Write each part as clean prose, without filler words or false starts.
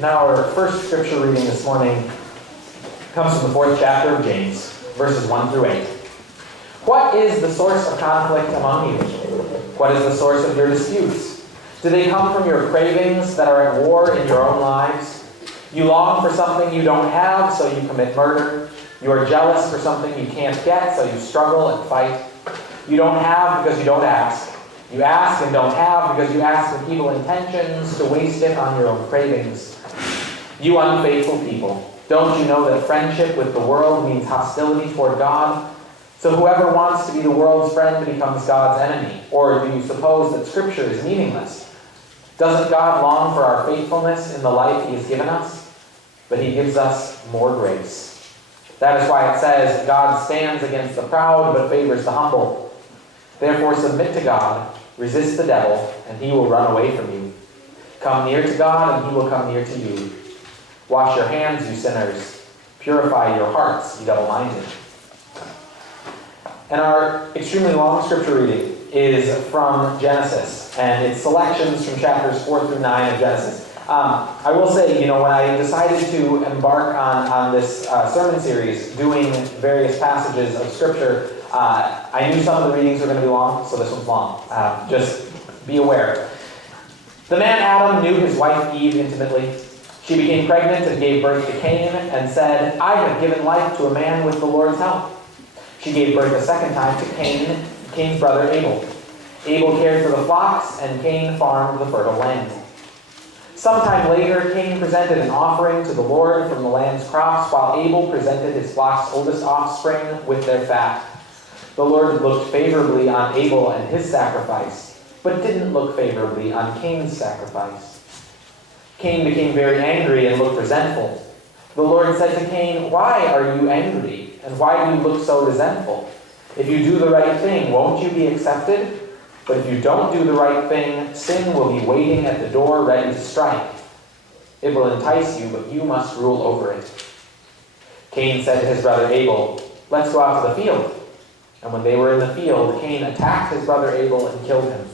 Now our first scripture reading this morning comes from the 4th chapter of James, verses 1 through 8. What is the source of conflict among you? What is the source of your disputes? Do they come from your cravings that are at war in your own lives? You long for something you don't have, so you commit murder. You are jealous for something you can't get, so you struggle and fight. You don't have because you don't ask. You ask and don't have because you ask with evil intentions to waste it on your own cravings. You unfaithful people, don't you know that friendship with the world means hostility toward God? So whoever wants to be the world's friend becomes God's enemy. Or do you suppose that Scripture is meaningless? Doesn't God long for our faithfulness in the life He has given us? But He gives us more grace. That is why it says, God stands against the proud but favors the humble. Therefore submit to God, resist the devil, and he will run away from you. Come near to God, and He will come near to you. Wash your hands, you sinners. Purify your hearts, you double-minded. And our extremely long scripture reading is from Genesis, and it's selections from chapters 4 through 9 of Genesis. I will say, when I decided to embark on this sermon series, doing various passages of Scripture, I knew some of the readings were going to be long, so this one's long. Just be aware. The man Adam knew his wife Eve intimately. She became pregnant and gave birth to Cain, and said, I have given life to a man with the Lord's help. She gave birth a second time to Cain, Cain's brother Abel. Abel cared for the flocks, and Cain farmed the fertile land. Sometime later, Cain presented an offering to the Lord from the land's crops, while Abel presented his flock's oldest offspring with their fat. The Lord looked favorably on Abel and his sacrifice, but didn't look favorably on Cain's sacrifice. Cain became very angry and looked resentful. The Lord said to Cain, Why are you angry, and why do you look so resentful? If you do the right thing, won't you be accepted? But if you don't do the right thing, sin will be waiting at the door ready to strike. It will entice you, but you must rule over it. Cain said to his brother Abel, Let's go out to the field. And when they were in the field, Cain attacked his brother Abel and killed him.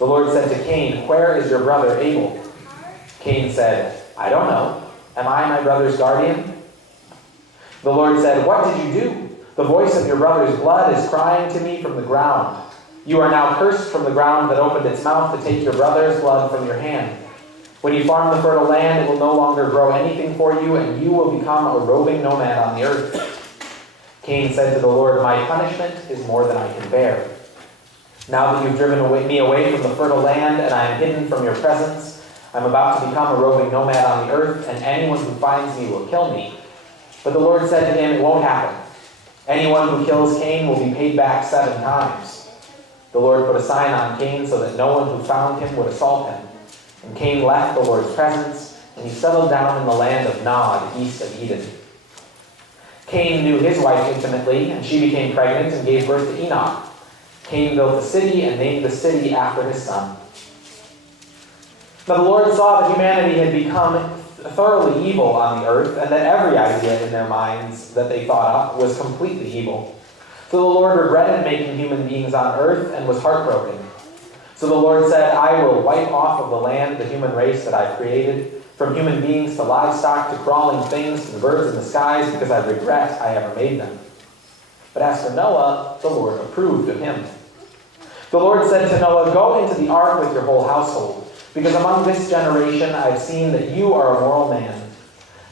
The Lord said to Cain, Where is your brother Abel? Cain said, I don't know. Am I my brother's guardian? The Lord said, What did you do? The voice of your brother's blood is crying to me from the ground. You are now cursed from the ground that opened its mouth to take your brother's blood from your hand. When you farm the fertile land, it will no longer grow anything for you, and you will become a roving nomad on the earth. Cain said to the Lord, My punishment is more than I can bear. Now that you've driven me away from the fertile land, and I am hidden from your presence, I'm about to become a roving nomad on the earth, and anyone who finds me will kill me. But the Lord said to him, It won't happen. Anyone who kills Cain will be paid back 7 times. The Lord put a sign on Cain so that no one who found him would assault him. And Cain left the Lord's presence, and he settled down in the land of Nod, east of Eden. Cain knew his wife intimately, and she became pregnant and gave birth to Enoch. Cain built a city and named the city after his son. Now the Lord saw that humanity had become thoroughly evil on the earth, and that every idea in their minds that they thought up was completely evil. So the Lord regretted making human beings on earth and was heartbroken. So the Lord said, I will wipe off of the land the human race that I've created, from human beings to livestock to crawling things to the birds in the skies, because I regret I ever made them. But as for Noah, the Lord approved of him. The Lord said to Noah, Go into the ark with your whole household, because among this generation I've seen that you are a moral man.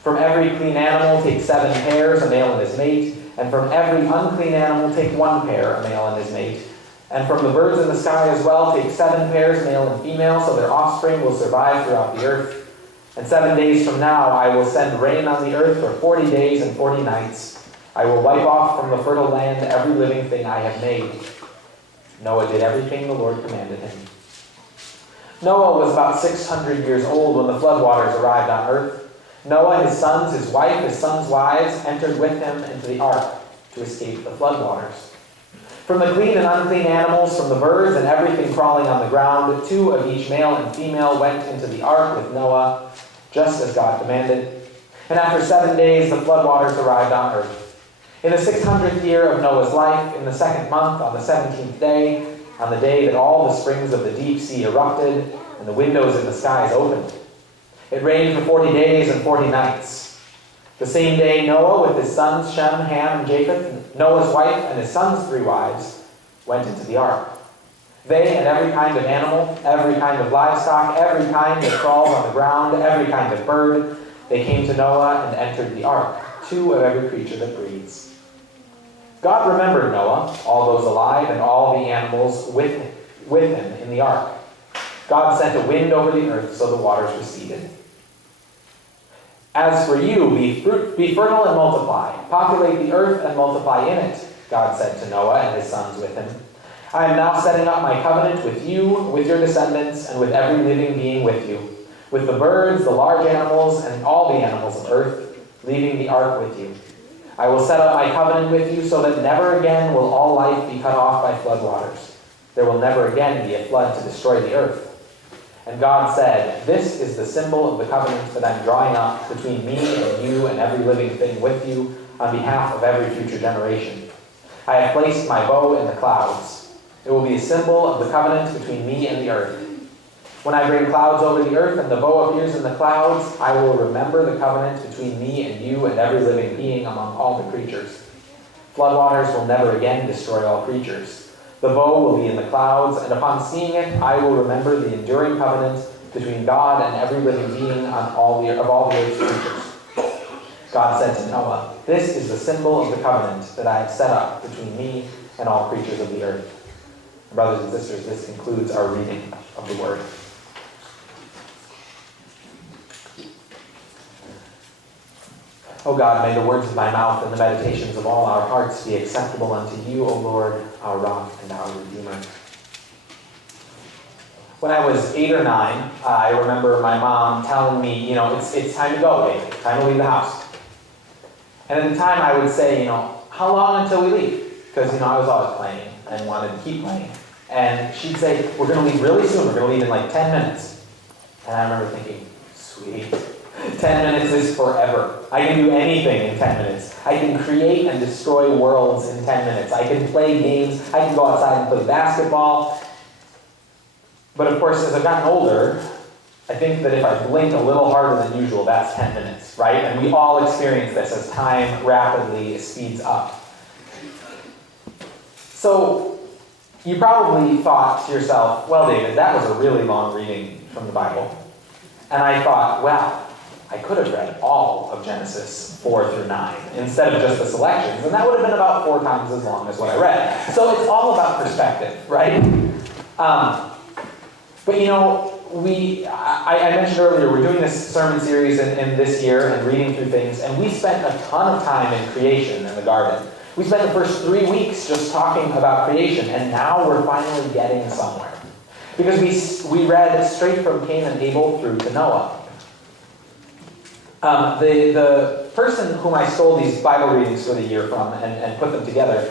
From every clean animal take 7 pairs, a male and his mate, and from every unclean animal take 1 pair, a male and his mate. And from the birds in the sky as well take 7 pairs, male and female, so their offspring will survive throughout the earth. And 7 days from now I will send rain on the earth for 40 days and 40 nights. I will wipe off from the fertile land every living thing I have made. Noah did everything the Lord commanded him. Noah was about 600 years old when the floodwaters arrived on earth. Noah, his sons, his wife, his sons' wives entered with him into the ark to escape the floodwaters. From the clean and unclean animals, from the birds and everything crawling on the ground, 2 of each male and female went into the ark with Noah, just as God commanded. And after 7 days, the floodwaters arrived on earth. In the 600th year of Noah's life, in the 2nd month, on the 17th day, on the day that all the springs of the deep sea erupted and the windows in the skies opened. It rained for 40 days and 40 nights. The same day Noah with his sons Shem, Ham, and Japheth, Noah's wife and his sons' 3 wives, went into the ark. They and every kind of animal, every kind of livestock, every kind that crawls on the ground, every kind of bird, they came to Noah and entered the ark, 2 of every creature that breathes. God remembered Noah, all those alive, and all the animals with him in the ark. God sent a wind over the earth so the waters receded. As for you, be fertile and multiply. Populate the earth and multiply in it, God said to Noah and his sons with him. I am now setting up my covenant with you, with your descendants, and with every living being with you, with the birds, the large animals, and all the animals of earth, leaving the ark with you. I will set up my covenant with you so that never again will all life be cut off by floodwaters. There will never again be a flood to destroy the earth. And God said, this is the symbol of the covenant that I'm drawing up between me and you and every living thing with you on behalf of every future generation. I have placed my bow in the clouds. It will be a symbol of the covenant between me and the earth. When I bring clouds over the earth and the bow appears in the clouds, I will remember the covenant between me and you and every living being among all the creatures. Floodwaters will never again destroy all creatures. The bow will be in the clouds, and upon seeing it, I will remember the enduring covenant between God and every living being of all the earth's creatures. God said to Noah, this is the symbol of the covenant that I have set up between me and all creatures of the earth. Brothers and sisters, this concludes our reading of the Word. O God, may the words of my mouth and the meditations of all our hearts be acceptable unto you, O Lord, our rock and our Redeemer. When I was 8 or 9, I remember my mom telling me, it's time to go, David, time to leave the house. And at the time I would say, how long until we leave? Because, I was always playing and wanted to keep playing. And she'd say, we're going to leave really soon. We're going to leave in like 10 minutes. And I remember thinking, sweet. 10 minutes is forever. I can do anything in 10 minutes. I can create and destroy worlds in 10 minutes. I can play games. I can go outside and play basketball. But of course, as I've gotten older, I think that if I blink a little harder than usual, that's 10 minutes, right? And we all experience this as time rapidly speeds up. So you probably thought to yourself, well, David, that was a really long reading from the Bible. And I thought, well, I could have read all of Genesis 4 through 9 instead of just the selections, and that would have been about 4 times as long as what I read. So it's all about perspective, right? But I mentioned earlier, we're doing this sermon series in this year and reading through things, and we spent a ton of time in creation in the garden. We spent the first 3 weeks just talking about creation, and now we're finally getting somewhere. Because we read straight from Cain and Abel through to Noah. The person whom I stole these Bible readings for the year from and put them together